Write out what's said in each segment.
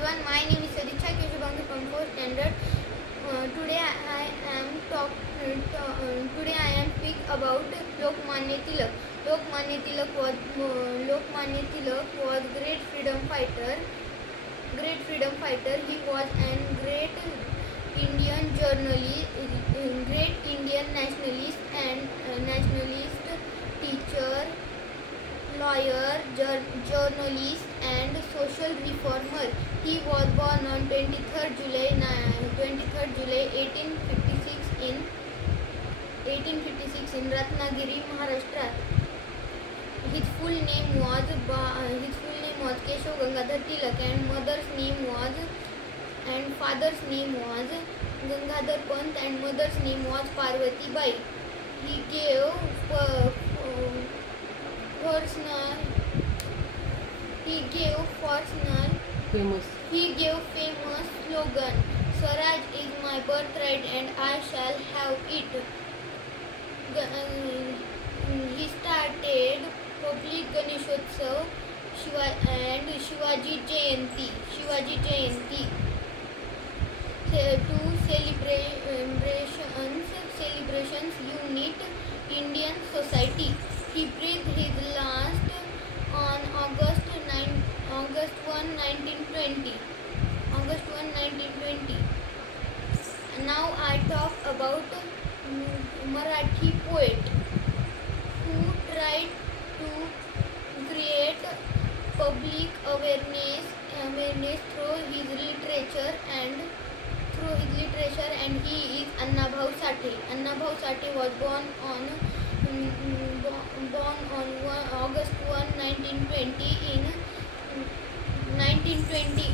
everyone, my name is Sadicha Keshabangi from 4th standard. Today I am speak about Lokmanya Tilak. Lokmanya Tilak was great freedom fighter. He was a great Indian journalist, great Indian nationalist and teacher, lawyer, journalist and social reformer. He was born on 23rd July 1856 in Ratnagiri, Maharashtra. His full name was Keshav Gangadhar Tilak and father's name was Gangadhar Pant and mother's name was Parvati Bai. He gave famous slogan, Swaraj is my birthright and I shall have it. He started public Ganeshotsav and Shivaji Jayanti to celebrations unite Indian society. He breathed his last on August 1, 1920. Now I talk about Marathi poet who tried to create public awareness through his literature and he is Annabhau Sathe. Annabhau Sathe was born on August 1, 1920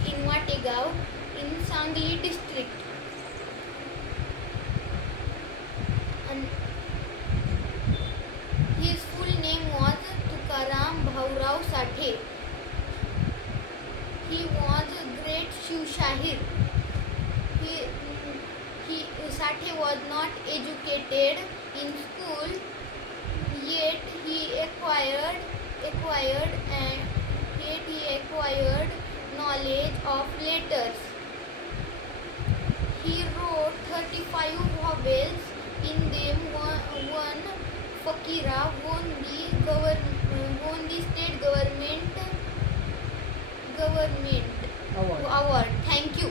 in Wategaon in Sangli district. And his full name was Tukaram Bhaurao Sathe. He was a great Shiv Shahir. Sathe was not educated in school, yet he acquired knowledge of letters. He wrote 35 novels. In them, one Fakira won the state government award. Thank you.